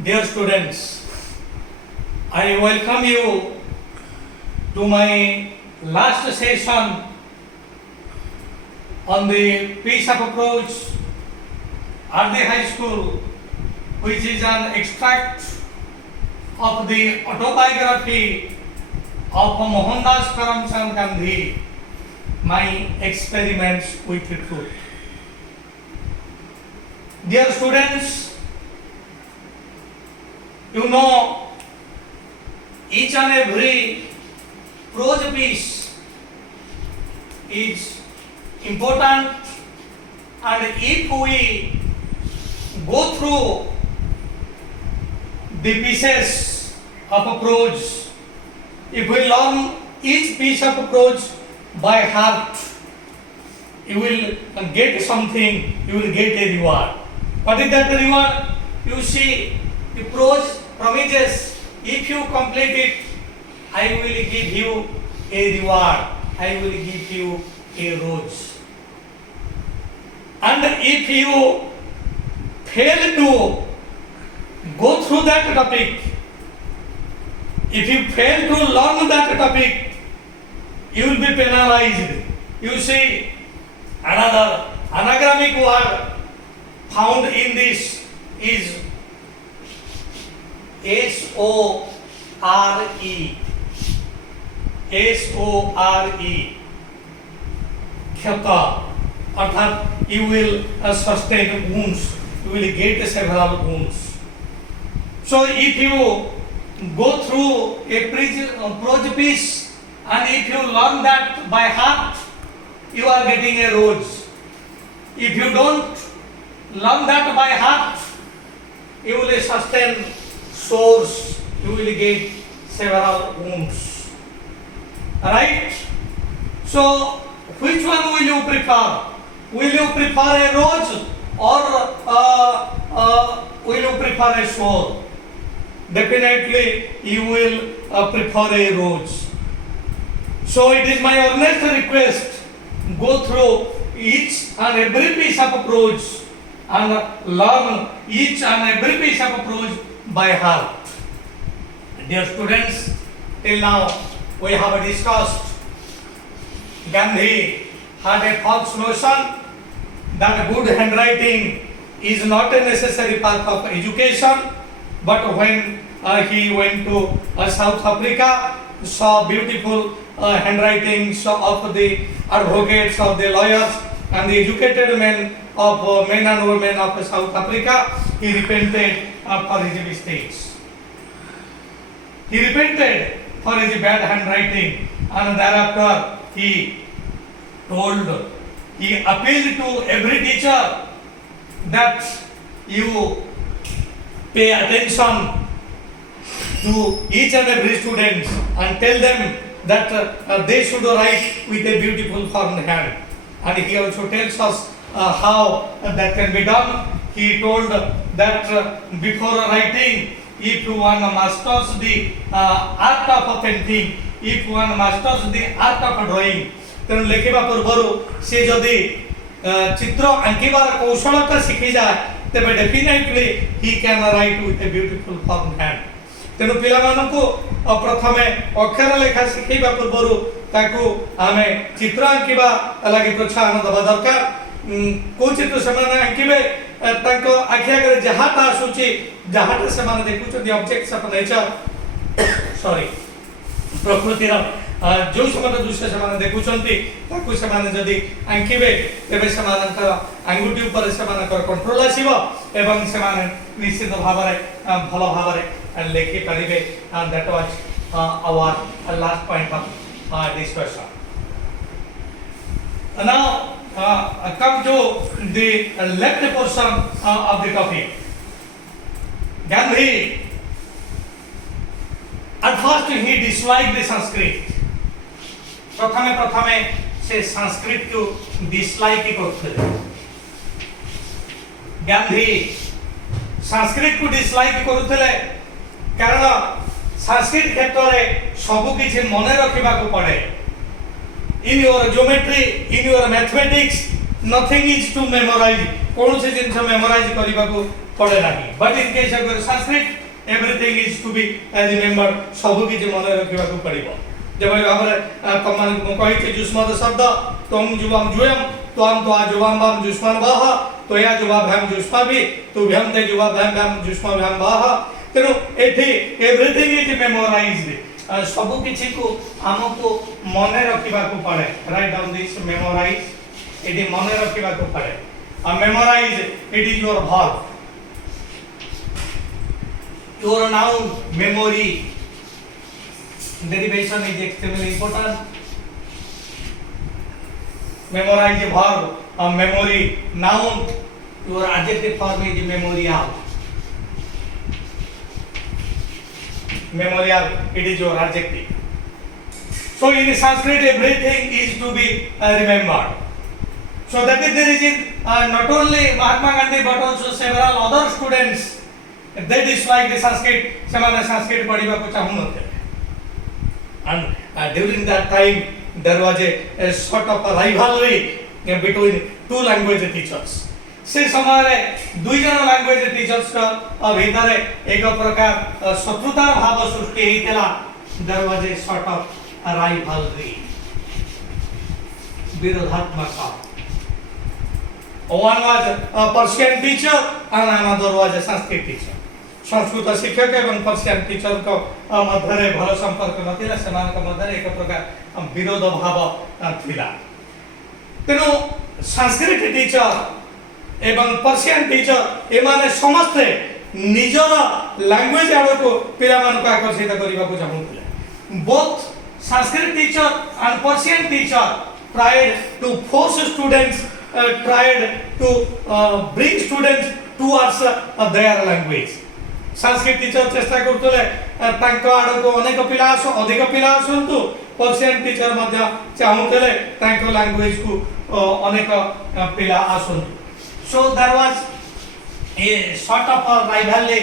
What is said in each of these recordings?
Dear students, I welcome you to my last session on the peace of approach at the high school, which is an extract of the autobiography of Mohandas Karamchand Gandhi, My Experiments with Truth. Dear students, you know, each and every prose piece is important, and if we go through the pieces of a prose, if we learn each piece of a prose by heart, you will get something, you will get a reward. What is that reward? You see, the prose promises, if you complete it, I will give you a reward, I will give you a rose. And if you fail to go through that topic, if you fail to learn that topic, you will be penalized. You see, another anagramic word found in this is S-O-R-E. S-O-R-E. Khyata. Arthat, you will sustain wounds. You will get several wounds. So if you go through a prose piece and if you learn that by heart, you are getting a rose. If you don't learn that by heart, you will sustain sores, you will get several wounds. Right? So, which one will you prefer? Will you prefer a rose or will you prefer a sore? Definitely, you will prefer a rose. So, it is my earnest request, go through each and every piece of prose and learn each and every piece of prose by heart. Dear students, till now we have discussed Gandhi had a false notion that good handwriting is not a necessary part of education, but when he went to South Africa, saw beautiful handwritings of the advocates, of the lawyers and the educated men and women of South Africa, he repented for his mistakes. He repented for his bad handwriting, and thereafter he appealed to every teacher that you pay attention to each and every student and tell them that they should write with a beautiful formed hand. And he also tells us how that can be done. He told that before writing, if one masters the art of painting, if one masters the art of drawing, then लेखिबा पूर्वरु से जदि चित्र आंकिबार कौशलता शिखि जाए तेबे definitely he can write with a beautiful form hand. तेणु पिला मानकु प्रथमे अक्षर लेखा शिखिबा पूर्वरु ताकु आमे चित्र आंकिबा लागि प्रोत्साहन दबा दरकार. को चित्र समान आंकिबे ताको आखि आगे जहाटा आसुची जहाटा समान देखुछथि ऑब्जेक्ट्स ऑफ नेचर सॉरी प्रकृतिर जो समय दृश्य से देखुंट ताकू से जदि आंकिबे तेबे से आंगुठी उपर से कंट्रोल आसीबो एवं से निश्चित भाव में भल भाव में लिखि पारिबे. That was our last point of discussion. Now come to the left portion of the topic. Gandhi, at first he disliked the Sanskrit. प्रथमे से संस्कृत को डिसलाइक करते. गांधी संस्कृत को डिसलाइक करते कारण संस्कृत क्षेत्र में सबु किछि मन रखा पड़े. In your geometry, in your mathematics, nothing is to memorize. कौन से जिन मेमोराइज करने को पड़े नहीं but in case of Sanskrit everything is to be remember सब किछि मन रखिबा को पड़िबो जेबे हमरे कमान को कहि छै जुष्मद शब्द तुम जुवाम जुयम त्वम त्वा जुवाम बम जुष्मन बह तोया जुवा भम जुष्मा भी तु भम ते जुवा भम भम जुष्मा भम बह तेनो एठी एवरीथिंग इज मेमोराइज्ड सब किछि को हमको मन रखिबा को पड़े राइट डाउन दिस मेमोराइज एठी मन रखिबा को पड़े memorize it is your verb your noun memory derivation is extremely important memorize a verb memory noun your adjective form is memorial memorial it is your adjective so in Sanskrit everything is to be remembered so that is the reason not only Mahatma Gandhi but also several other students they dislike the Sanskrit semane Sanskrit padhiba ko chahu nothe and during that time there was a sort of a rivalry between two language teachers से समय रे दुई जन language teachers का भीतर एक प्रकार शत्रुता भाव सृष्टि हेतिला there was a sort of rivalry विरोधात्मक one was a Persian teacher and another was a Sanskrit teacher Sanskrit शिक्षक एवं पर्शियन टीचर को मध्य भल संपर्क नथिला समान के मध्य एक प्रकार विरोध भाव थिला तेनु संस्कृत टीचर एवं पर्शियन टीचर एमाने समस्त निजर लैंग्वेज आड़ को पिला मान को आकर्षित करबा को चाहुथिले both Sanskrit teacher and Persian teacher tried to force students tried to bring students towards their language Sanskrit teacher चेष्टा करथले तांको आड़ को अनेक पिला अधिक पिला आसंतु पर्शियन टीचर मध्य चाहुथले तांको लैंग्वेज को अनेक पिला आसंतु so there was a sort of a rivalry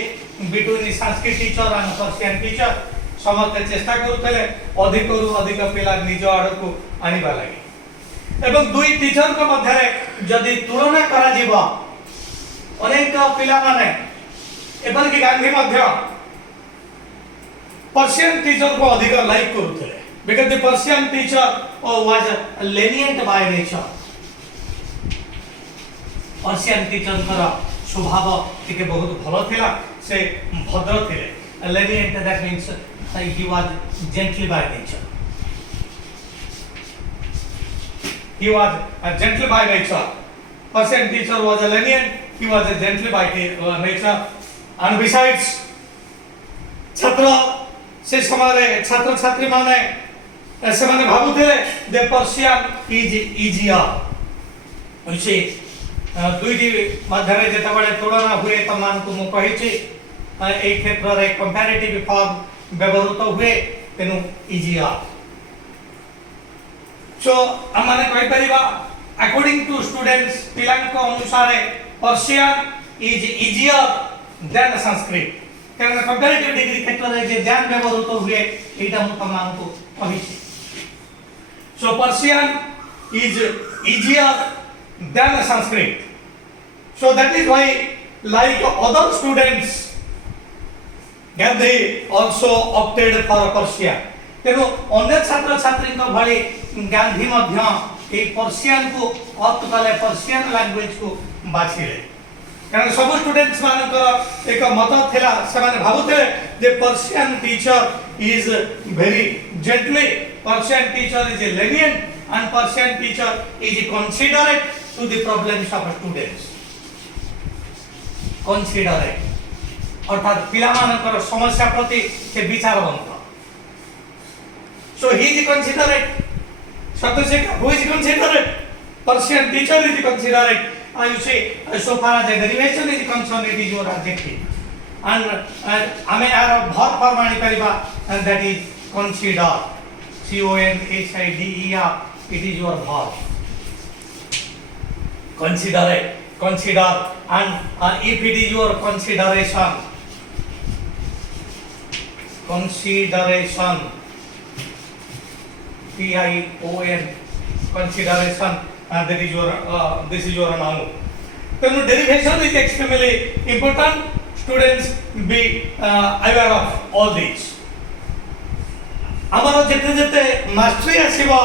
between Sanskrit teacher and Persian teacher समस्त चेष्टा करथले अधिक पिला निज आड़ को आनिबा लागि एवं दुई टीचर को मध्य जदि तुलना करा जीवा अनेक पिला माने एबल की गांधी मध्य पर्शियन टीचर को अधिक लाइक करूथले because the Persian teacher was lenient by nature Persian teacher का स्वभाव टिके बहुत भलो थिला से भद्र थिले lenient that means he was gently by nature he was a gentle by nature Persian teacher was a lenient he was a gently by nature and besides छात्र से समारे छात्र छात्री माने से माने भाबुथिले the Persian is easier उसे दुईटी मध्यरे जेतबेले तुलना हुए तमान को मु कहिछि ए क्षेत्र रे कंपैरेटिव फॉर्म व्यवहृत हुए तेनु easier so हमने कहि परिबा according to students पिलांक अनुसार Persian is easier than Sanskrit कारण कंपैरेटिव डिग्री क्षेत्र रे जे ज्ञान व्यवहृत हुए एटा हम तमाम को कहिछि so Persian is easier than Sanskrit so that is why like other students Gandhi also opted for Persian तेनो अन्य छात्र छात्री को भली गांधी मध्य ए पर्शियन को ऑप्ट कले पर्शियन लैंग्वेज को बाछिले कारण सब स्टूडेंट्स मानकर एक मत थिला से माने भाबुथे जे Persian teacher is very gently Persian teacher is lenient and Persian teacher is considerate to the problems of students considerate अर्थात पिला मानकर समस्या प्रति से विचारवंत so he is considerate सतसे who is considerate Persian teacher is considerate you say so far as the derivation is concerned it is your adjective and ame are verb form ani pariba and that is consider consider it is your verb consider and if it is your consideration PION consideration that is your this is your noun तेणु derivation is extremely important students be aware of all this आमर जेते जेते mastery आसीबा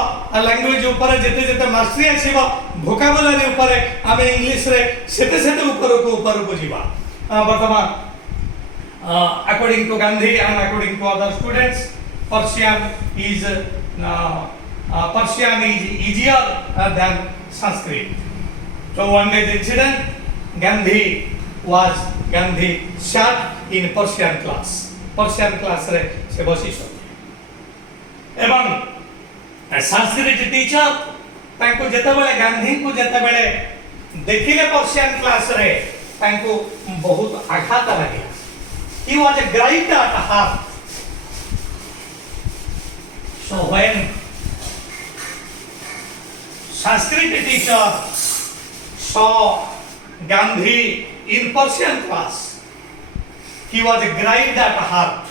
language ऊपर जेते जेते mastery आसीबा vocabulary ऊपर आमे English रे सेते सेते ऊपर को जीवा वर्तमान according to Gandhi and according to other students Persian is easier than Sanskrit. So one day the incident Gandhi sat in Persian class रे से बसी एवं संस्कृत टीचर तांको जेते बेले गांधी को जेते बेले देखिले पर्शियन क्लास रे तांको बहुत आघात लागे he was a griped at heart so when Sanskrit teacher saw Gandhi in Persian class he was griped at heart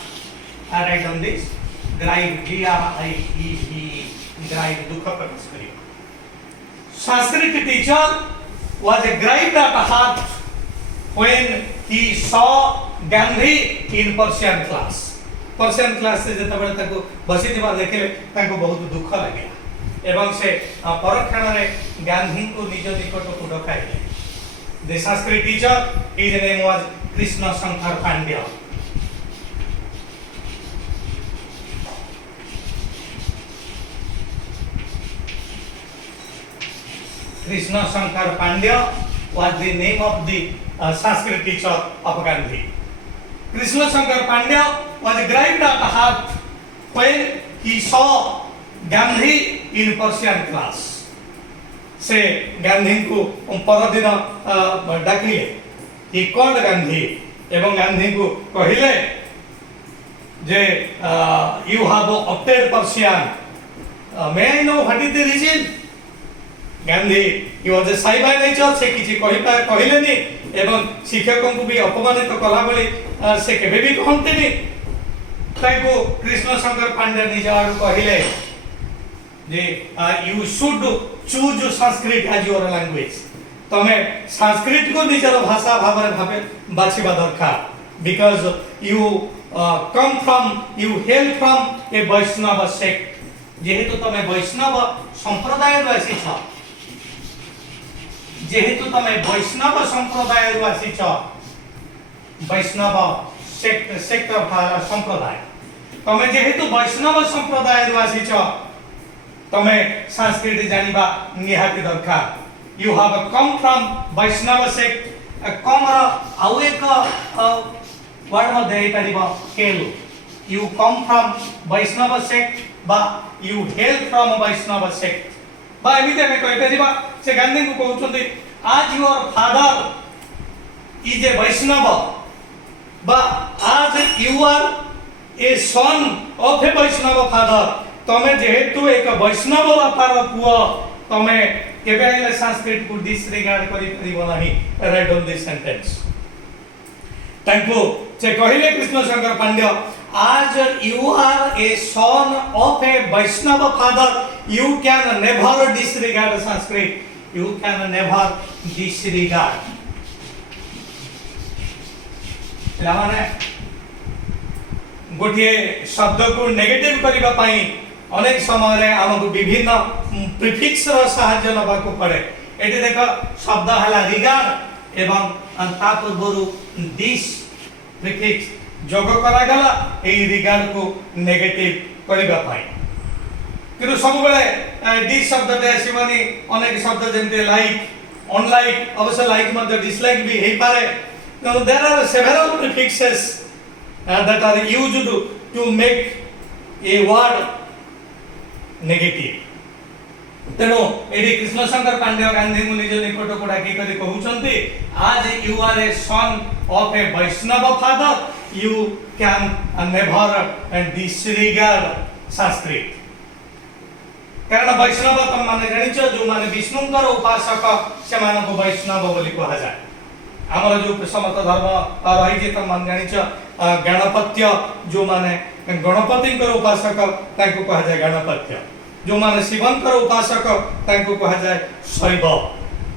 I write on this grid grid दुख प्रकाश करियो Sanskrit teacher was grieved at heart when he saw Gandhi in Persian class से जेतबेले ताको बसी दिबा देखले ताको बहुत दुख लागिला एवं से परक्षण रे गांधी को निज निकट को डकाइले the Sanskrit teacher his name was Krishna Shankar Pandya Krishna Shankar Pandya was the name of the Sanskrit teacher of Gandhi. Krishna Shankar Pandya was grieved at heart when he saw Gandhi in Persian class. से गांधी को परदिन डाकिले he called Gandhi एवं गांधी को कहिले जे you have obtained Persian may I know what is the reason Gandhi he was a shy by nature से किछि कहिलेनी एवं शिक्षकों को भी अपमानित कला बोली से केबे भी कहंतेनी ताको कृष्ण शंकर पांडे निजार कहिले जे you should choose Sanskrit as your language तमे संस्कृत को निजर भाषा भाबरे भाबे बाछिबा दरकार because you you hail from a Vaishnava sect जेहेतु तमे वैष्णव संप्रदाय रो आसीछ जेहेतु तमे वैष्णव संप्रदाय रो आसीछ वैष्णव सेक्ट भाला संप्रदाय तमे जेहेतु वैष्णव संप्रदाय रो आसीछ तमे संस्कृत जानिबा निहाती दरकार you have come from Vaishnav sect कम आउ एक वर्ड मध्ये एई परिबा केलु you come from Vaishnav sect बा you hail from Vaishnav sect बा एमिते में कहि परिबा से गांधी को कहउछन्ती आज your father is a Vaishnav बा आज you are a son of a Vaishnav father तमे जेहेतु एक वैष्णव बापार पुओ तमे केबे आइले संस्कृत को डिसरिगार्ड करि परिबो नाही राइट ऑन दिस सेंटेंस तांको से कहिले Krishna Shankar Pandya as you are a son of a Vaishnava father you can never disregard Sanskrit you can never disregard लाने गोटे शब्द को नेगेटिव करिबा पई अनेक समय रे हमकु विभिन्न प्रीफिक्स रो सहाय्य लबा को पड़े एटे देखो शब्द हला रिगार्ड एवं ता पूर्वरु दिस प्रीफिक्स जोग करा गला ए रिगार्ड को नेगेटिव करिबा पाई किनु सब बेले डी शब्द ते आसीबनी अनेक शब्द जेंते लाइक अनलाइक अवश्य लाइक मध्ये डिसलाइक भी हे पारे now there are several prefixes that are used to make a word negative तेनो एडी कृष्ण शंकर पांडे गांधी को निज निकट को डाकी करी कहउछन्ती आज you are a son of a Vaishnav father you can never disregard Sanskrit कारण वैष्णव तम माने जानिछ जो माने विष्णुंकर उपासक से माने को वैष्णव बोली कहा जाय हमर जो समत धर्म रही जे तम मान जानिछ गणपत्य जो माने गणपतिंकर उपासक ताको कहा जाय गणपत्य जो माने शिवंकर उपासक ताको कहा जाय शैव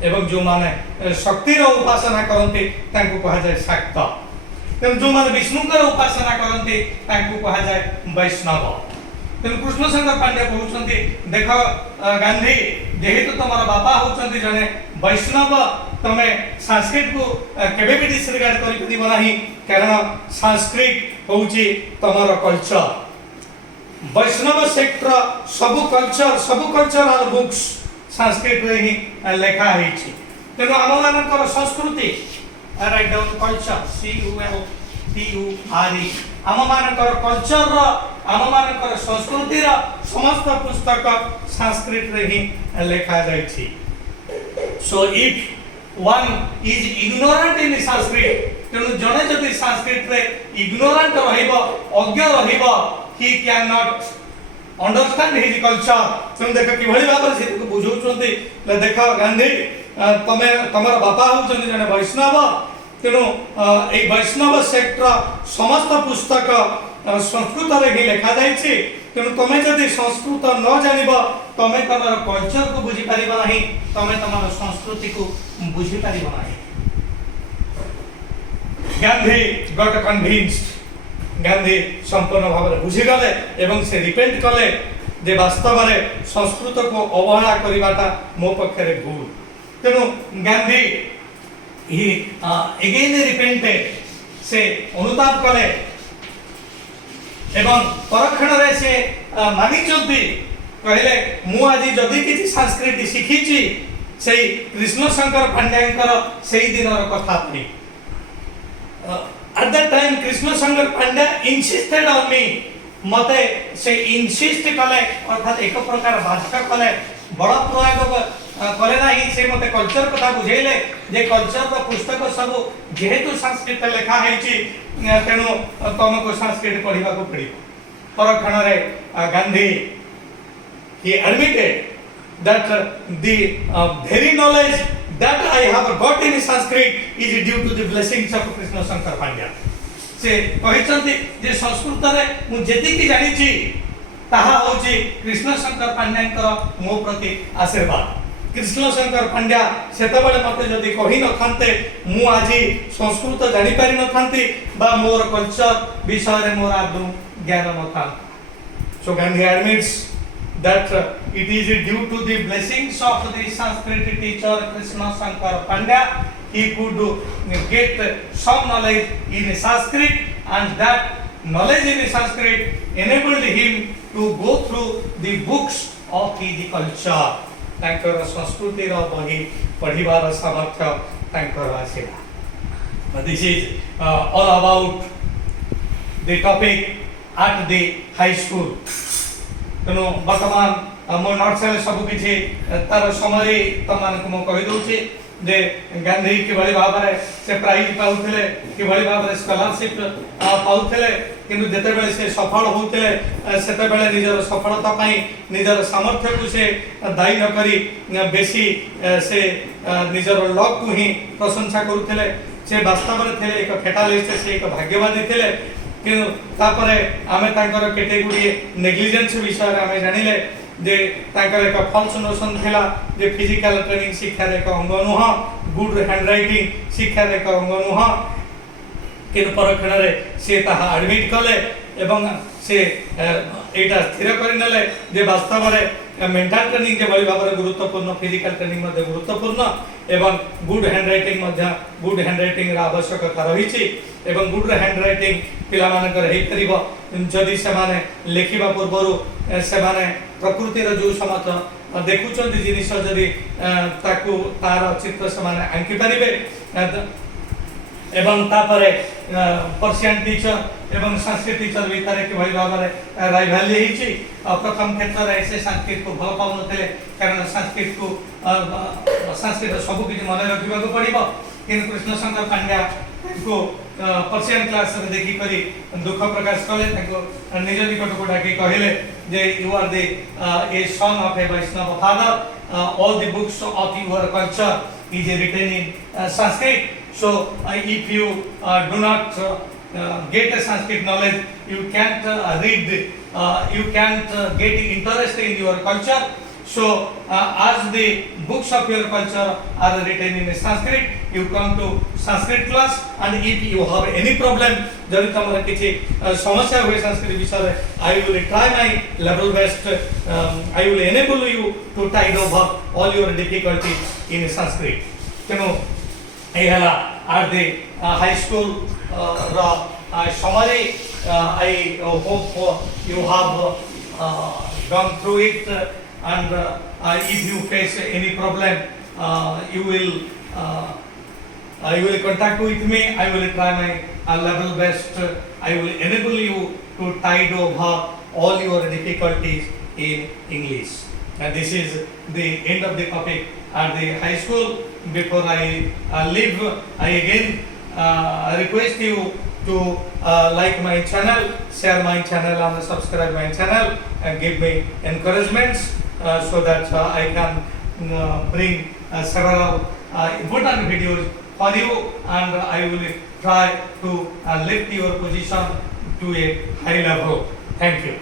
एवं जो माने शक्तिर उपासना करते तांको कहा जाए शाक्त तेणु जो माने विष्णुकर उपासना करते तांको कहा जाए वैष्णव तेणु कृष्णशंकर पांडे कहउछन्ति देख गांधी जेहेतु तुमर बापा होचन्ति जने वैष्णव तमे संस्कृत को केबे भी डिसरिगार्ड करि परिबो नाही कारण संस्कृत होउची तुमर कल्चर वैष्णव सेक्टर सब कल्चरल बुक्स संस्कृत रे ही लेखा होईछि तेणु आम मानकर संस्कृति राइट डाउन कल्चर CULTURE आम मानकर कल्चर आम मानकर संस्कृति समस्त पुस्तक संस्कृत रे ही लेखा जाइछि so if one is ignorant in Sanskrit तेणु जने जदि संस्कृत रे इग्नोरेंट रहिबो अज्ञ रहिबो he cannot understand his culture तुम देख कि भली भाव से को बुझौछन्ती ले देख गांधी तमे तमर बापा होछन जने वैष्णव तेणु ए वैष्णव सेक्टर समस्त पुस्तक संस्कृत रे ही लिखा जाइछि तेणु तमे जदि संस्कृत न जानिबो तमे तमर कल्चर को बुझी परिबो नाही तमे तमर संस्कृति को बुझी परिबो नाही गांधी गॉट कन्विंस्ड गांधी संपूर्ण भाव में बुझीगले एवं से रिपेंट कले जे वास्तव में संस्कृत को अवहेला करवाटा मो पक्षरे भूल तेणु गांधी ही अगेन रिपेंटेड से अनुताप कले एवं परक्षण रे से मानि चलती कहले मु आज जदि किछि संस्कृत शिखिछि सेही कृष्णशंकर पांड्यांकर सेही दिनर कथा पई at that time Krishnashankar Pandya insisted on me मते से insist कले अर्थात एक प्रकार बाध्य कले बड़ प्रयोग करे नाही से मते कल्चर कथा बुझेले जे कल्चर रो पुस्तक सब जेहेतु संस्कृत लेखा हेछि तेनु तुमको संस्कृत पढिबा को पड़िबो परक्षण रे Gandhi he admitted that the very knowledge that I have got in Sanskrit is due to the blessings of Krishna Shankar Pandya से कहिसंती जे संस्कृत रे मु जेति की जानि छी ताहा होची कृष्ण शंकर पांड्यांकर मो प्रति आशीर्वाद कृष्ण शंकर पांड्या सेतबेले मते जदि कहि न थांते मु आजि संस्कृत जानि पारि न थांती बा मोर कल्चर विषय रे मोर आदु ज्ञान न था so Gandhi admits that it is due to the blessings of the Sanskrit teacher Krishna Shankar Pandya he could get some knowledge in Sanskrit and that knowledge in Sanskrit enabled him to go through the books of his culture तांकर संस्कृति रो बही पढ़िबार सामर्थ्य तांकर आसीला this is all about the topic at the high school तेणु वर्तमान मो notes सब किसी तार समरी तमान को मो कहि दउछि जे गांधी कि भली भाव रे से प्राइज पाउथिले कि भली भाव रे स्कॉलरशिप पाउथिले किंतु जते बेले से सफल होउथिले सेते बेले निजर सफलता पई निजर सामर्थ्य को से दायी न करी बेसी से निजर लक को ही प्रशंसा करूथिले से वास्तव रे थिले एक फेटालिस्ट से एक भाग्यवादी थिले किनु तापरे आमे तांकर कैटेगरी नेग्लिजेंस विषय आमे जानिले जे तांकर एक फॉल्स नोशन थिला जे फिजिकल ट्रेनिंग शिक्षा रे एक अंग नुह गुड हैंडराइटिंग शिक्षा रे एक अंग नुह किनु परक्षण रे से ताहा एडमिट कले एवं से एटा स्थिर करिनले जे वास्तव रे मेंटल ट्रेनिंग के बड़ी भाव गुरुत्वपूर्ण फिजिकल ट्रेनिंग मध्ये गुरुत्वपूर्ण एवं गुड हैंडराइटिंग मध्ये गुड हैंडराइटिंग रा आवश्यकता रहिछि एवं गुड हैंडराइटिंग पिला मानकर हेइ परिबो जदि से माने लेखिबा पूर्वरु से माने प्रकृति रो जो समत देखुचंती जिनिस जदि ताकू तार चित्र से माने आंकी परिबे एवं तापरे पर्शियन टीचर एवं संस्कृत टीचर भितर के भई भाव रे राइवली हिची प्रथम क्षेत्र रे से संस्कृत को भल पाउ नथिले कारण संस्कृत को संस्कृत सब किछ मन रखिबा को पड़िबो किन कृष्ण शंकर पांड्या को पर्शियन क्लास रे देखि करी दुख प्रकाश कले ताको निज निकट को डाकी कहिले जे you are the a son of a Vaishnav father all the books of your culture is written in Sanskrit so if you do not get a Sanskrit knowledge you can't read you can't get interest in your culture So, as the books of your culture are written in Sanskrit, you come to Sanskrit class, and if you have any problem, जदि तमरा किछि समस्या हुए संस्कृत विषय, I will try my level best. I will enable you to tide over all your difficulties in Sanskrit. तेणु at the high school summary, I hope you have gone through it, and if you face any problem, you will contact with me. I will try my level best. I will enable you to tide over all your difficulties in English. And this is the end of the topic at the high school. Before I leave, I again request you to like my channel, share my channel, and subscribe my channel, and give me encouragements so that I can bring several important videos for you, and I will try to lift your position to a high level. Thank you.